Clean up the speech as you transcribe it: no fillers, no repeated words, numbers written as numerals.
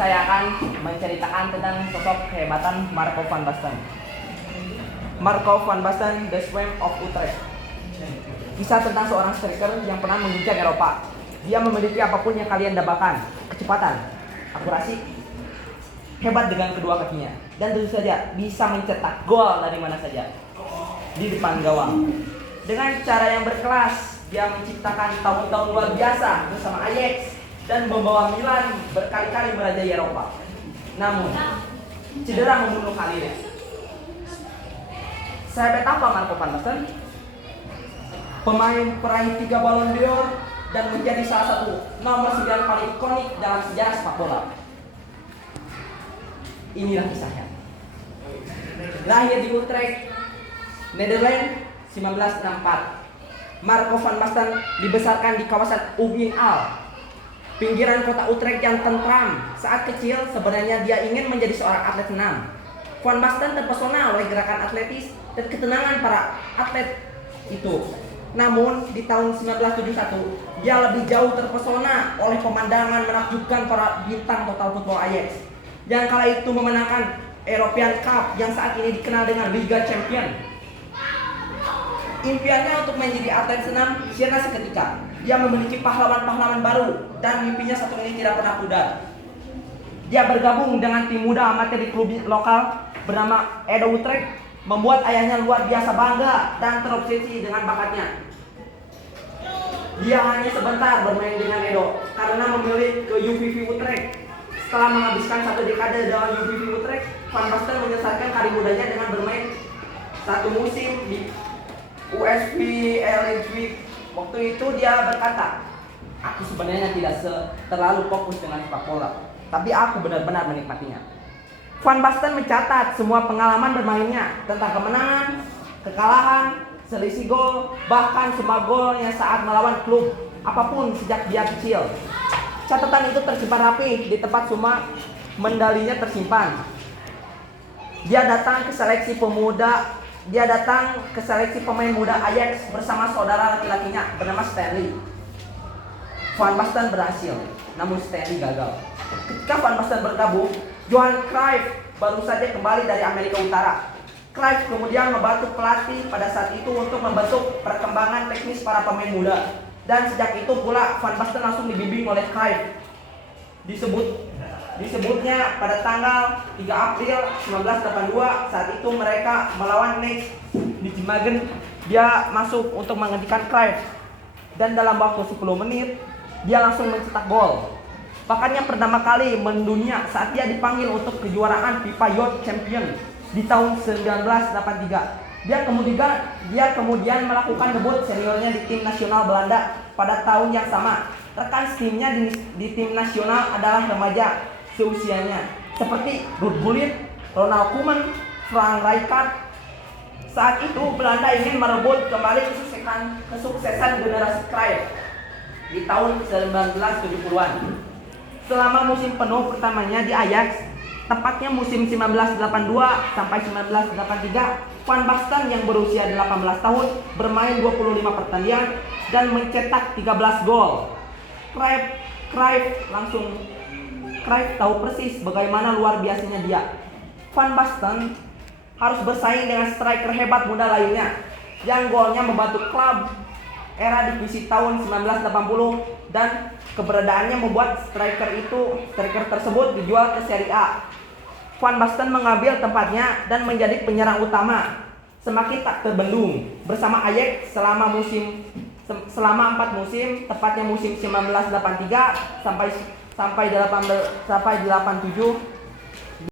saya akan menceritakan tentang sosok kehebatan Marco van Basten. Marco van Basten, The Swim of Utrecht. Kisah tentang seorang striker yang pernah menginjak Eropa. Dia memiliki apapun yang kalian dambakan: kecepatan, akurasi, hebat dengan kedua kakinya, dan tentu saja bisa mencetak gol dari mana saja di depan gawang. Dengan cara yang berkelas, dia menciptakan tahun-tahun luar biasa bersama Ajax dan membawa Milan berkali-kali merajai Eropa. Namun, cedera membunuh karirnya. Sahabat apa Marco van Basten? Pemain peraih 3 Ballon d'Or dan menjadi salah satu nomor 9 paling ikonik dalam sejarah sepak bola. Inilah kisahnya. Lahir di Utrecht, Nederland, 1964. Marco van Basten dibesarkan di kawasan Ubin-Al, pinggiran kota Utrecht yang tentram. Saat kecil, sebenarnya dia ingin menjadi seorang atlet senam. Van Basten terpesona oleh gerakan atletis dan ketenangan para atlet itu. Namun, di tahun 1971, dia lebih jauh terpesona oleh pemandangan menakjubkan para bintang total football Ajax yang kala itu memenangkan European Cup yang saat ini dikenal dengan Liga Champions. Impiannya untuk menjadi atlet senam sirna seketika. Dia memiliki pahlawan-pahlawan baru dan mimpinya satu ini tidak pernah pudar. Dia bergabung dengan tim muda amatir di klub lokal bernama Edo Utrecht, membuat ayahnya luar biasa bangga dan terobsesi dengan bakatnya. Dia hanya sebentar bermain dengan Edo karena memilih ke UVV Utrecht. Setelah menghabiskan satu dekade dalam UVV Utrecht, Van Basten menyelesaikan karir mudanya dengan bermain satu musim di USV Elite. Waktu itu dia berkata, "Aku sebenarnya tidak terlalu fokus dengan sepak bola, tapi aku benar-benar menikmatinya." Van Basten mencatat semua pengalaman bermainnya, tentang kemenangan, kekalahan, selisih gol, bahkan semua golnya saat melawan klub apapun sejak dia kecil. Catatan itu tersimpan rapi di tempat semua medalinya tersimpan. Dia datang ke seleksi pemain muda Ajax bersama saudara laki-lakinya bernama Stanley. Van Basten berhasil, namun Stanley gagal. Ketika Van Basten bergabung, Johan Cruyff baru saja kembali dari Amerika Utara. Cruyff kemudian membantu pelatih pada saat itu untuk membentuk perkembangan teknis para pemain muda. Dan sejak itu pula Van Basten langsung dibimbing oleh Cruyff. Disebutnya pada tanggal 3 April 1982, saat itu mereka melawan Next di Cimagen. Dia masuk untuk menggantikan Cruyff dan dalam waktu 10 menit dia langsung mencetak gol. Bahkan yang pertama kali mendunia saat dia dipanggil untuk kejuaraan FIFA Youth Champion di tahun 1983. Dia kemudian melakukan debut seniornya di tim nasional Belanda pada tahun yang sama. Rekan timnya di tim nasional adalah remaja seusianya seperti Ruud Gullit, Ronald Koeman, Frank Rijkaard. Saat itu Belanda ingin merebut kembali kesuksesan generasi Cruyff di tahun 1970-an. Selama musim penuh pertamanya di Ajax, tepatnya musim 1982 sampai 1983, Van Basten yang berusia 18 tahun bermain 25 pertandingan dan mencetak 13 gol. Cruyff tahu persis bagaimana luar biasanya dia. Van Basten harus bersaing dengan striker hebat muda lainnya yang golnya membantu klub era divisi tahun 1980 dan keberadaannya membuat striker tersebut dijual ke Serie A. Van Basten mengambil tempatnya dan menjadi penyerang utama semakin tak terbendung bersama Ajax selama 4 musim, tepatnya musim 1983 sampai 87